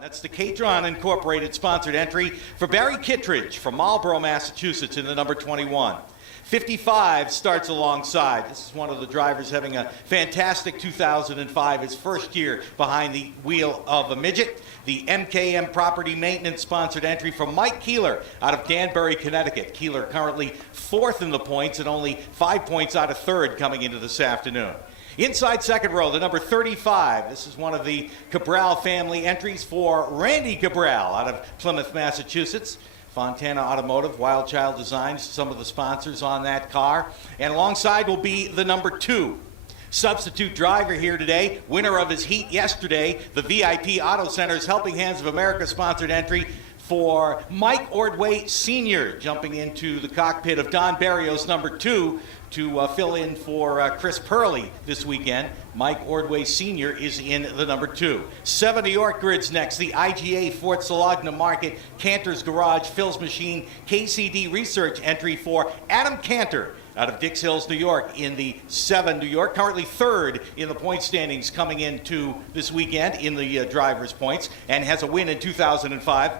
That's the Catron Incorporated sponsored entry for Barry Kittredge from Marlborough, Massachusetts in the number 21. 55 starts alongside. This is one of the drivers having a fantastic 2005, his first year behind the wheel of a midget. The MKM Property Maintenance sponsored entry from Mike Keeler out of Danbury, Connecticut. Keeler currently fourth in the points and only 5 points out of third coming into this afternoon. Inside second row, the number 35. This is one of the Cabral family entries for Randy Cabral out of Plymouth, Massachusetts. Fontana Automotive, Wild Child Designs, some of the sponsors on that car. And alongside will be the number 2. Substitute driver here today, winner of his heat yesterday, the VIP Auto Center's Helping Hands of America sponsored entry for Mike Ordway Sr., jumping into the cockpit of Don Barrios, number 2, to fill in for Chris Purley this weekend. Mike Ordway Sr. is in the number 2. 7 New York grids next. The IGA Fort Salagna Market, Cantor's Garage, Phil's Machine, KCD Research entry for Adam Cantor out of Dix Hills, New York in the 7 New York. Currently third in the point standings coming into this weekend in the driver's points, and has a win in 2005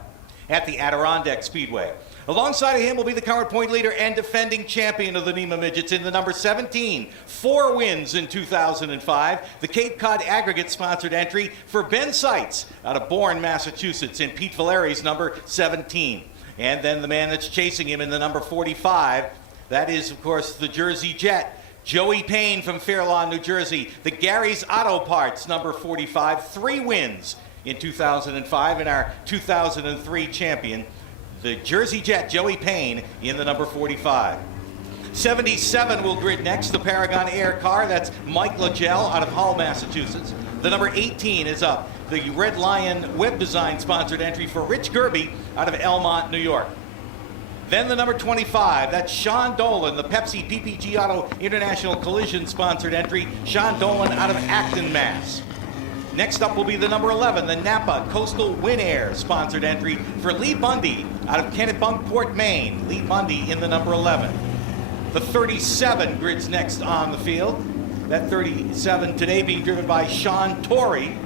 at the Adirondack Speedway. Alongside of him will be the current point leader and defending champion of the NEMA Midgets in the number 17. 4 wins in 2005. The Cape Cod Aggregate sponsored entry for Ben Seitz out of Bourne, Massachusetts in Pete Valeri's number 17. And then the man that's chasing him in the number 45, that is, of course, the Jersey Jet, Joey Payne from Fair Lawn, New Jersey. The Gary's Auto Parts, number 45, 3 wins in 2005, and our 2003 champion, the Jersey Jet, Joey Payne, in the number 45. 77 will grid next, the Paragon Air car. That's Mike Legell out of Hull, Massachusetts. The number 18 is up, the Red Lion Web Design sponsored entry for Rich Gerby out of Elmont, New York. Then the number 25, that's Sean Dolan, the Pepsi PPG Auto International Collision sponsored entry. Sean Dolan out of Acton, Mass. Next up will be the number 11, the Napa Coastal Winair sponsored entry for Lee Bundy out of Kennebunkport, Maine. Lee Bundy in the number 11. The 37 grids next on the field. That 37 today being driven by Sean Torrey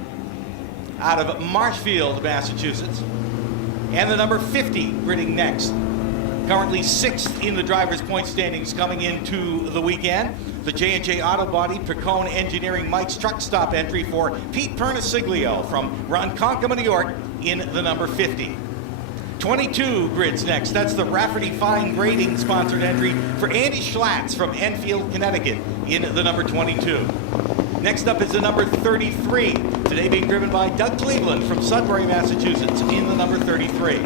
out of Marshfield, Massachusetts. And the number 50 gridding next. Currently 6th in the driver's point standings coming into the weekend. The J&J Auto Body Picone Engineering Mike's Truck Stop entry for Pete Perniciglio from Ronkonkoma, New York in the number 50. 22 grids next. That's the Rafferty Fine Grading sponsored entry for Andy Schlatt's from Enfield, Connecticut in the number 22. Next up is the number 33. Today being driven by Doug Cleveland from Sudbury, Massachusetts in the number 33.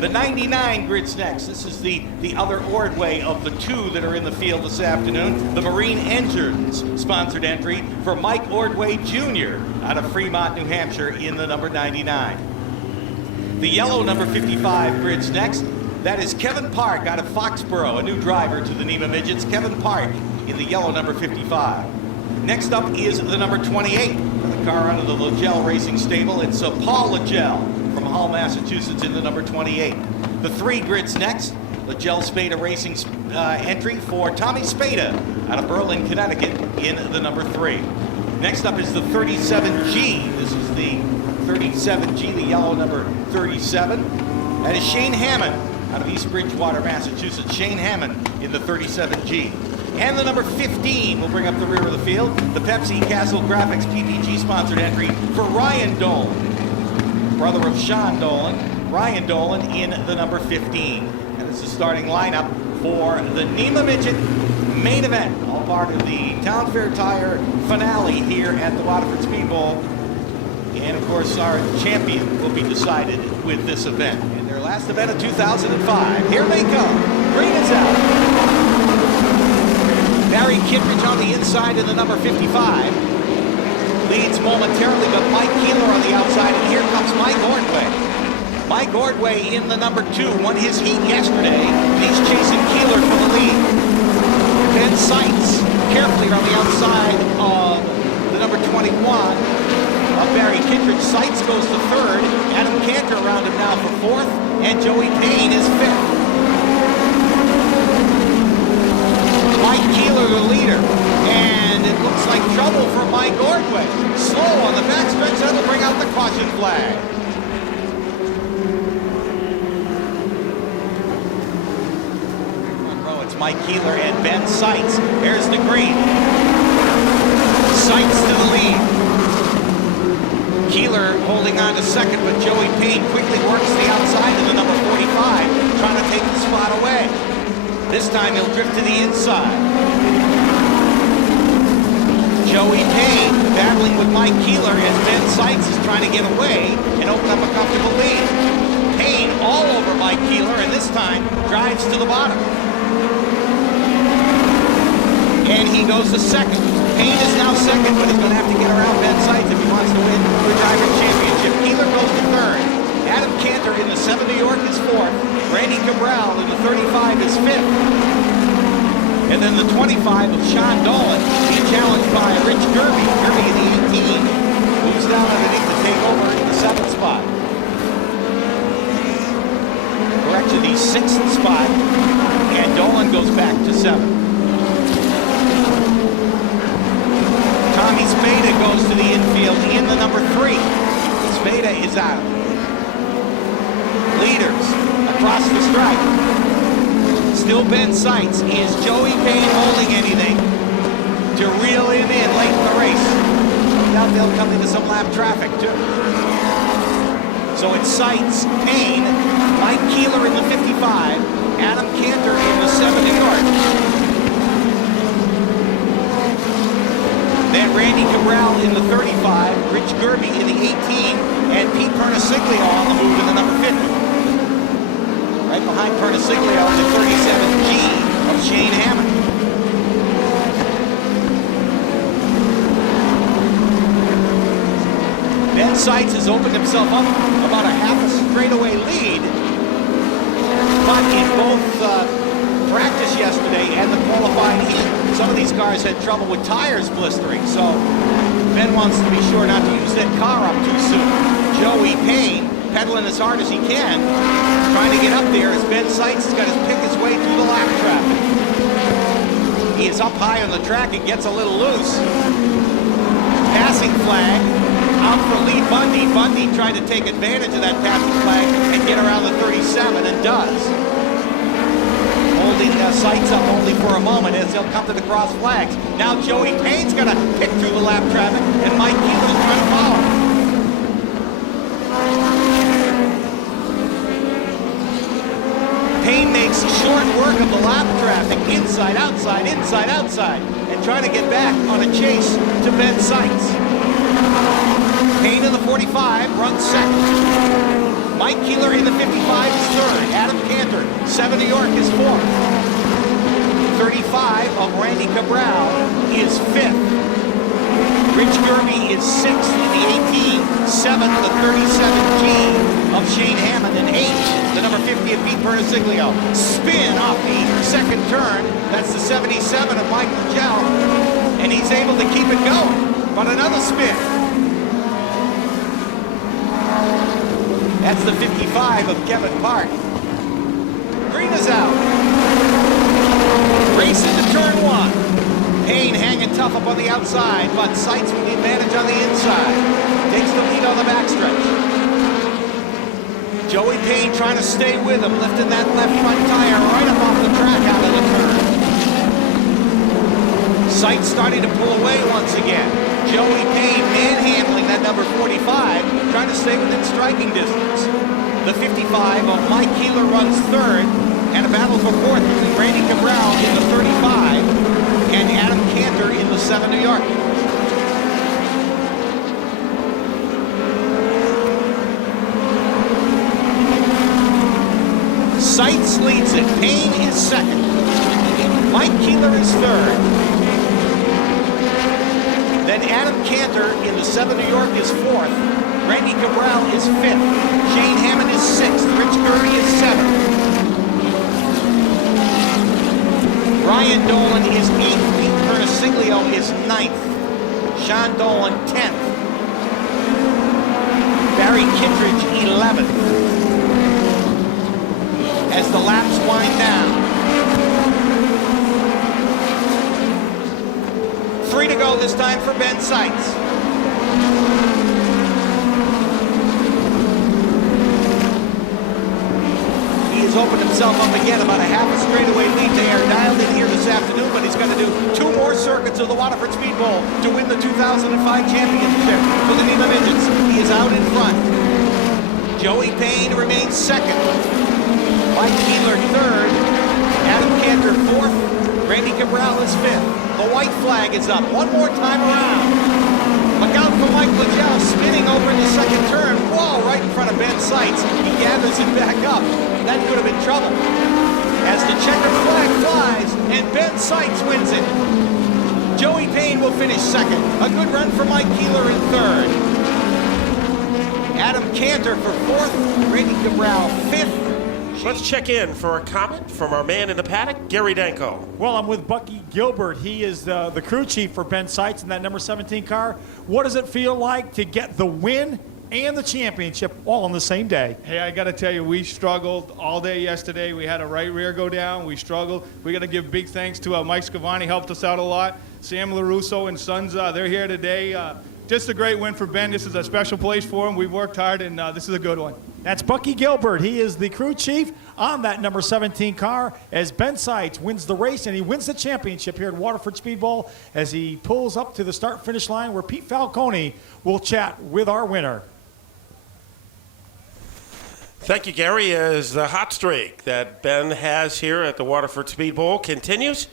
The 99 grids next. This is the other Ordway of the 2 that are in the field this afternoon. The Marine Engines sponsored entry for Mike Ordway Jr. out of Fremont, New Hampshire in the number 99. The yellow number 55 grids next. That is Kevin Park out of Foxborough, a new driver to the NEMA Midgets. Kevin Park in the yellow number 55. Next up is the number 28. The car out of the Legell Racing Stable. It's Paul Legell from Hull, Massachusetts in the number 28. The 3 grids next. Legell Spada Racing entry for Tommy Spada out of Berlin, Connecticut in the number 3. Next up is the 37G. This is the 37G, the yellow number 37. That is Shane Hammond out of East Bridgewater, Massachusetts. Shane Hammond in the 37G. And the number 15 will bring up the rear of the field. The Pepsi Castle Graphics PPG sponsored entry for Ryan Dolan, brother of Sean Dolan. Ryan Dolan in the number 15. And it's the starting lineup for the NEMA Midget main event. All part of the Town Fair Tire finale here at the Waterford Speedbowl. And of course, our champion will be decided with this event. In their last event of 2005, here they come. Green is out. Barry Kittredge on the inside in the number 55. Leads momentarily, but Mike Keeler on the outside, and here comes Mike Ordway. Mike Ordway in the number 2, won his heat yesterday. He's chasing Keeler for the lead. Ben Seitz carefully on the outside of the number 21 of Barry Kittredge. Seitz goes to 3rd. Adam Cantor around him now for 4th, and Joey Payne is 5th. Mike Keeler the leader, and it looks like trouble for Mike Ordway. Slow on the backstretch, that'll bring out the caution flag. It's Mike Keeler and Ben Seitz. Here's the green. Seitz to the lead. Keeler holding on to second, but Joey Payne quickly works the outside of the number 45, trying to take the spot away. This time he'll drift to the inside. Joey Payne battling with Mike Keeler as Ben Seitz is trying to get away and open up a comfortable lead. Payne all over Mike Keeler, and this time drives to the bottom. And he goes to second. Payne is now second, but he's going to have to get around Ben Seitz if he wants to win the driver championship. Keeler goes to third. Adam Cantor in the 7 New York is fourth. Randy Cabral in the 35 is fifth. And then the 25 of Sean Dolan being challenged by Rich Gerby. Gerby in the 18 moves down underneath to take over in the 7th spot. Correction, the 6th spot. And Dolan goes back to 7. Tommy Spada goes to the infield in the number 3. Spada is out. Leaders across the stripe. Still Ben Seitz. Is Joey Payne holding anything to reel him in late in the race? No doubt they'll come into some lap traffic too. So it's Seitz, Payne, Mike Keeler in the 55, Adam Cantor in the 7 New York. Then Randy Cabral in the 35, Rich Gerby in the 18, and Pete Perniciglio on the move in the number 50. Right behind Perniciglio, the 37G of Shane Hammond. Ben Seitz has opened himself up about a half a straightaway lead, but in both practice yesterday and the qualifying heat, some of these cars had trouble with tires blistering, so Ben wants to be sure not to use that car up too soon. Joey Payne pedaling as hard as he can, trying to get up there as Ben Seitz has got to pick his way through the lap traffic. He is up high on the track and gets a little loose. Passing flag out for Lee Bundy. Bundy trying to take advantage of that passing flag and get around the 37, and does. Holding Seitz up only for a moment as he'll come to the cross flags. Now Joey Payne's going to pick through the lap traffic, and Mike Keeler's trying to follow. Payne makes short work of the lap traffic, inside, outside, and trying to get back on a chase to Ben Seitz. Payne in the 45 runs second. Mike Keeler in the 55 is third. Adam Cantor, 7 New York, is fourth. 35 of Randy Cabral is fifth. Rich Gerby is sixth in the 18. Seventh, the 37G of Shane Hammond, and eighth, the number 50 of Pete Perniciglio. Spin off the second turn. That's the 77 of Mike Magell, and he's able to keep it going. But another spin. That's the 55 of Kevin Park. Green is out. Race into turn one. Payne hanging tough up on the outside, but Seitz with the advantage on the inside. Takes the lead on the backstretch. Joey Payne trying to stay with him, lifting that left front tire right up off the track out of the turn. Seitz starting to pull away once again. Joey Payne manhandling that number 45, trying to stay within striking distance. The 55 of Mike Keeler runs third, and a battle for fourth between Randy Cabral in the 35 and Adam Cantor in the 7 New York. Seitz leads it. Payne is second. Mike Keeler is third. Then Adam Cantor in the 7 New York is fourth. Randy Cabral is fifth. Shane Hammond is sixth. Rich Gerby is seventh. Ryan Dolan is eighth. Pete Perniciglio is ninth. Sean Dolan 10th. Barry Kittredge 11th. As the laps wind down. 3 to go this time for Ben Seitz. He is has opened himself up again, about a half a straightaway lead. They are dialed in here this afternoon, but he's going to do 2 more circuits of the Waterford Speedbowl to win the 2005 championship for the NEMA Midgets. He is out in front. Joey Payne remains second. Mike Keeler third. Adam Cantor fourth. Randy Cabral is fifth. The white flag is up. One more time around. Look out for Mike Liddell spinning over in the second turn. Whoa, right in front of Ben Seitz. He gathers it back up. That could have been trouble. As the checkered flag flies, and Ben Seitz wins it. Joey Payne will finish second. A good run for Mike Keeler in third. Adam Cantor for fourth. Randy Cabral fifth. Let's check in for a comment from our man in the paddock, Gary Danko. Well, I'm with Bucky Gilbert. He is the crew chief for Ben Seitz in that number 17 car. What does it feel like to get the win and the championship all on the same day? Hey, I got to tell you, we struggled all day yesterday. We had a right rear go down. We struggled. We got to give big thanks to Mike Scavani, helped us out a lot. Sam LaRusso and Sons, they're here today. Just a great win for Ben. This is a special place for him. We've worked hard, and this is a good one. That's Bucky Gilbert. He is the crew chief on that number 17 car as Ben Seitz wins the race, and he wins the championship here at Waterford Speedbowl as he pulls up to the start-finish line where Pete Falcone will chat with our winner. Thank you, Gary. As the hot streak that Ben has here at the Waterford Speedbowl continues.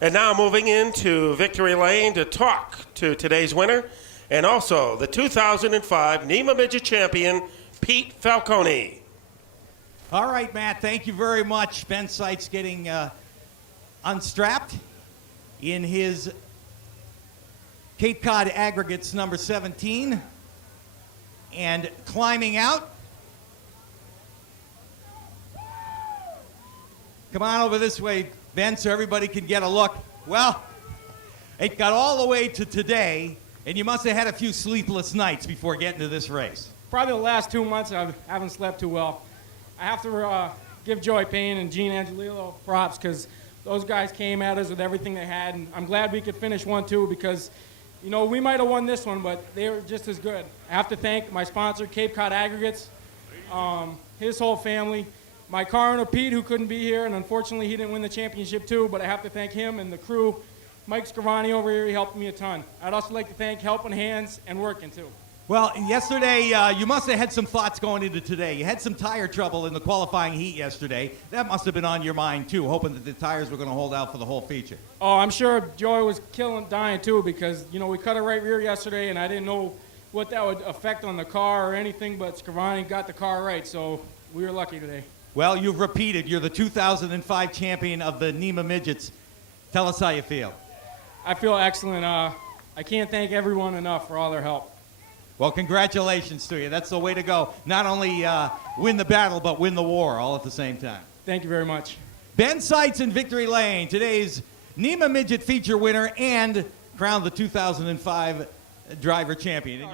And now moving into victory lane to talk to today's winner and also the 2005 NEMA Midget champion, Pete Falcone. All right, Matt, thank you very much. Ben Seitz getting unstrapped in his Cape Cod Aggregates number 17 and climbing out. Come on over this way, Ben, so everybody can get a look. Well, it got all the way to today, and you must have had a few sleepless nights before getting to this race. Probably the last 2 months I haven't slept too well. I have to give Joey Payne and Gene Angelillo props because those guys came at us with everything they had, and I'm glad we could finish 1-2 because, you know, we might have won this one, but they were just as good. I have to thank my sponsor, Cape Cod Aggregates, his whole family, my car owner, Pete, who couldn't be here, and unfortunately he didn't win the championship too, but I have to thank him and the crew. Mike Scavani over here, he helped me a ton. I'd also like to thank Helping Hands and Working too. Well, yesterday, you must have had some thoughts going into today. You had some tire trouble in the qualifying heat yesterday. That must have been on your mind, too, hoping that the tires were going to hold out for the whole feature. Oh, I'm sure Joey was dying, too, because, you know, we cut a right rear yesterday, and I didn't know what that would affect on the car or anything, but Scavani got the car right, so we were lucky today. Well, you've repeated. You're the 2005 champion of the NEMA Midgets. Tell us how you feel. I feel excellent. I can't thank everyone enough for all their help. Well, congratulations to you. That's the way to go. Not only win the battle, but win the war all at the same time. Thank you very much. Ben Seitz in victory lane, today's NEMA Midget feature winner and crowned the 2005 driver champion.